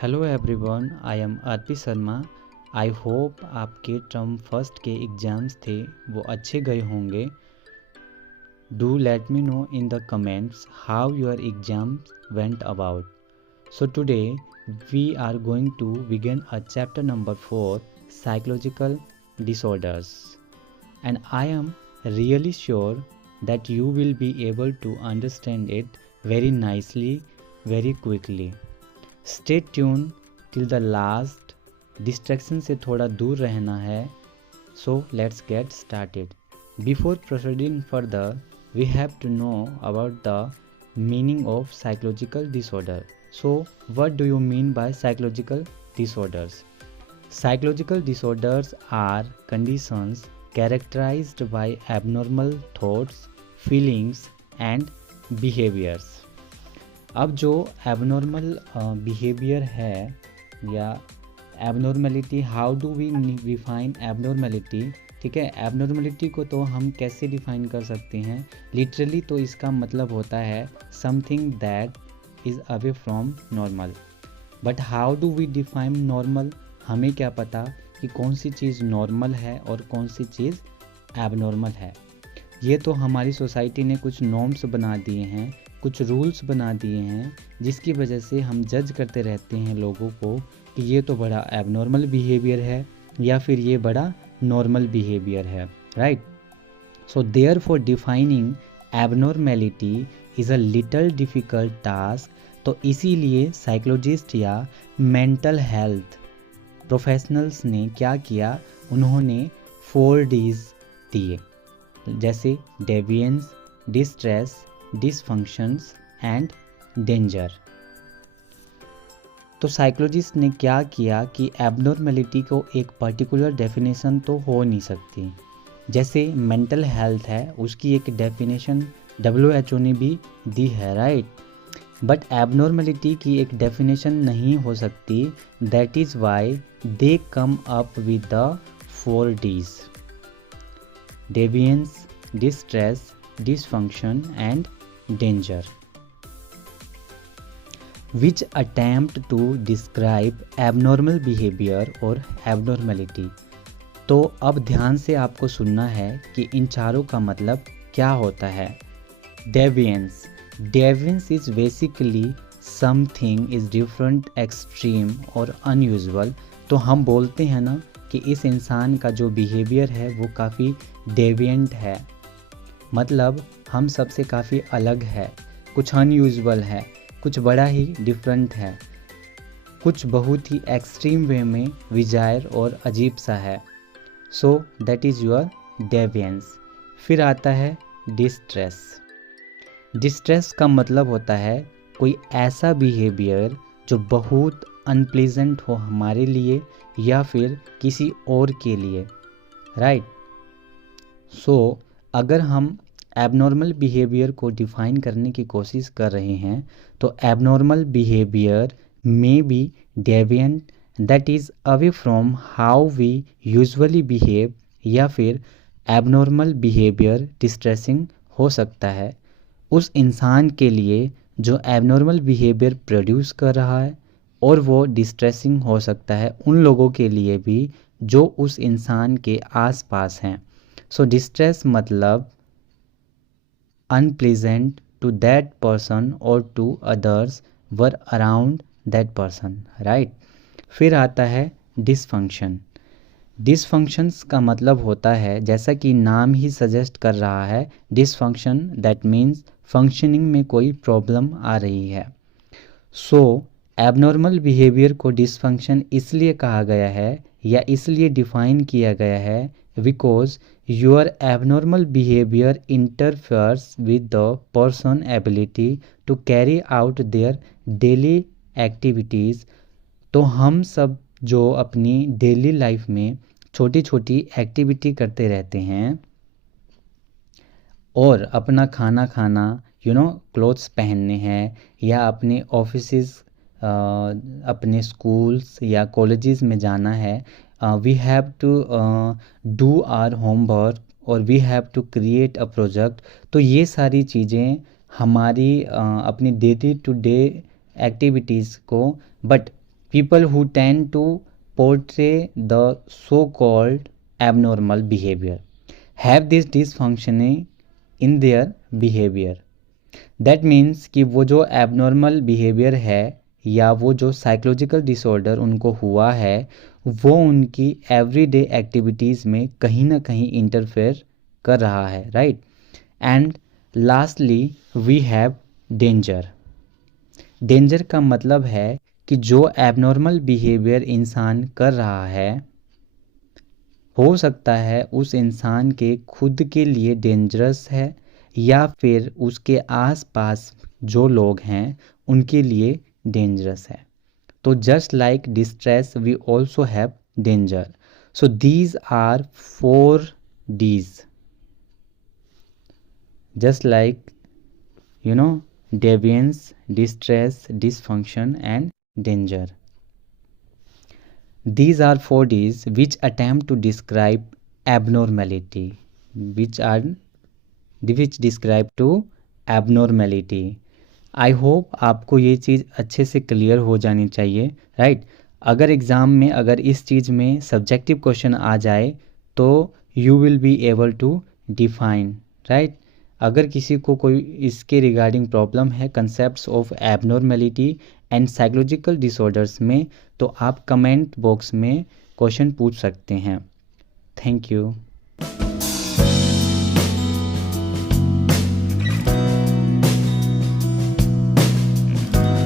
Hello everyone, I am Arpit Sharma. I hope आपके term first के exams थे वो अच्छे गए होंगे। Do let me know in the comments how your exams went about. So today we are going to begin a chapter number 4, psychological disorders, and I am really sure that you will be able to understand it very nicely, very quickly. Stay tuned till the last. Distraction से थोड़ा दूर रहना है. So let's get started. Before proceeding further, we have to know about the meaning of psychological disorder. So what do you mean by psychological disorders? Psychological disorders are conditions characterized by abnormal thoughts, feelings and behaviors. अब जो abnormal behaviour है या abnormality, how do we define abnormality? ठीक है, abnormality को तो हम कैसे डिफाइन कर सकते हैं? लिटरली तो इसका मतलब होता है something that is away from normal. But how do we define normal? हमें क्या पता कि कौन सी चीज़ नॉर्मल है और कौन सी चीज़ एबनॉर्मल है। ये तो हमारी सोसाइटी ने कुछ नॉर्म्स बना दिए हैं, कुछ रूल्स बना दिए हैं, जिसकी वजह से हम जज करते रहते हैं लोगों को कि ये तो बड़ा एबनॉर्मल बिहेवियर है या फिर ये बड़ा नॉर्मल बिहेवियर है, right? So there for defining abnormality is a little difficult task. तो इसीलिए साइकोलॉजिस्ट या मेंटल हेल्थ प्रोफेशनल्स ने क्या किया, उन्होंने 4 Ds दिए, जैसे डेविएंस, डिस्ट्रेस, डिसफंक्शंस एंड डेंजर। तो साइकोलॉजिस्ट ने क्या किया कि एबनॉर्मेलिटी को एक पर्टिकुलर डेफिनेशन तो हो नहीं सकती। जैसे मेंटल हेल्थ है, उसकी एक डेफिनेशन WHO ने भी दी है, राइट? बट एबनॉर्मेलिटी की एक डेफिनेशन नहीं हो सकती। That is why they come up with the 4 Ds: deviance, distress, dysfunction and danger, which attempt to describe abnormal behavior और abnormality। तो अब ध्यान से आपको सुनना है कि इन चारों का मतलब क्या होता है। Deviance, deviance is basically something is different, extreme और अनयूजुअल। तो हम बोलते हैं ना कि इस इंसान का जो बिहेवियर है वो काफ़ी डेविएंट है, मतलब हम सबसे काफ़ी अलग है, कुछ अनयूजुअल है, कुछ बड़ा ही डिफरेंट है, कुछ बहुत ही एक्सट्रीम वे में विजायर और अजीब सा है। So that is your deviance. फिर आता है डिस्ट्रेस। डिस्ट्रेस का मतलब होता है कोई ऐसा बिहेवियर जो बहुत अनप्लीजेंट हो हमारे लिए या फिर किसी और के लिए, राइट? सो अगर हम एबनॉर्मल बिहेवियर को डिफ़ाइन करने की कोशिश कर रहे हैं तो abnormal behaviour may be deviant, that is away from how we usually behave, या फिर एबनॉर्मल बिहेवियर डिस्ट्रेसिंग हो सकता है उस इंसान के लिए जो एबनॉर्मल बिहेवियर प्रोड्यूस कर रहा है, और वो डिस्ट्रेसिंग हो सकता है उन लोगों के लिए भी जो उस इंसान के आसपास हैं। सो डिस्ट्रेस मतलब unpleasant to that person or to others were around that person, right? फिर आता है डिसफंक्शन। डिसफंक्शंस का मतलब होता है, जैसा कि नाम ही सजेस्ट कर रहा है, डिसफंक्शन दैट मीन्स फंक्शनिंग में कोई प्रॉब्लम आ रही है। सो एबनॉर्मल बिहेवियर को डिसफंक्शन इसलिए कहा गया है या इसलिए डिफाइन किया गया है because your abnormal behaviour interferes with the person ability to carry out their daily activities. तो हम सब जो अपनी डेली लाइफ में छोटी छोटी एक्टिविटी करते रहते हैं और अपना खाना खाना, क्लोथ्स पहनने हैं, या अपने ऑफिसेस, अपने स्कूल्स या कॉलेजेस में जाना है, we have to do our homework और we have to create a project. तो ये सारी चीज़ें हमारी अपनी डे टू डे एक्टिविटीज़ को, but people who tend to portray the so-called abnormal behavior have this dysfunctioning in their behavior. That means कि वो जो एबनॉर्मल बिहेवियर है या वो जो साइकोलॉजिकल डिसऑर्डर उनको हुआ है वो उनकी एवरीडे एक्टिविटीज़ में कहीं ना कहीं इंटरफेयर कर रहा है, right. And lastly we have danger. Danger का मतलब है कि जो एबनॉर्मल बिहेवियर इंसान कर रहा है हो सकता है उस इंसान के खुद के लिए डेंजरस है या फिर उसके आसपास जो लोग हैं उनके लिए डेंजरस है। तो just like distress we also have danger. So these are 4 Ds, just like deviance, distress, dysfunction and danger. These are 4 Ds which attempt to describe abnormality, which describe to abnormality. I hope आपको ये चीज़ अच्छे से clear हो जानी चाहिए, right. अगर exam में अगर इस चीज़ में सब्जेक्टिव क्वेश्चन आ जाए तो you will be able to define, right. अगर किसी को कोई इसके रिगार्डिंग प्रॉब्लम है concepts of abnormality and psychological disorders में तो आप कमेंट बॉक्स में क्वेश्चन पूछ सकते हैं। Thank you.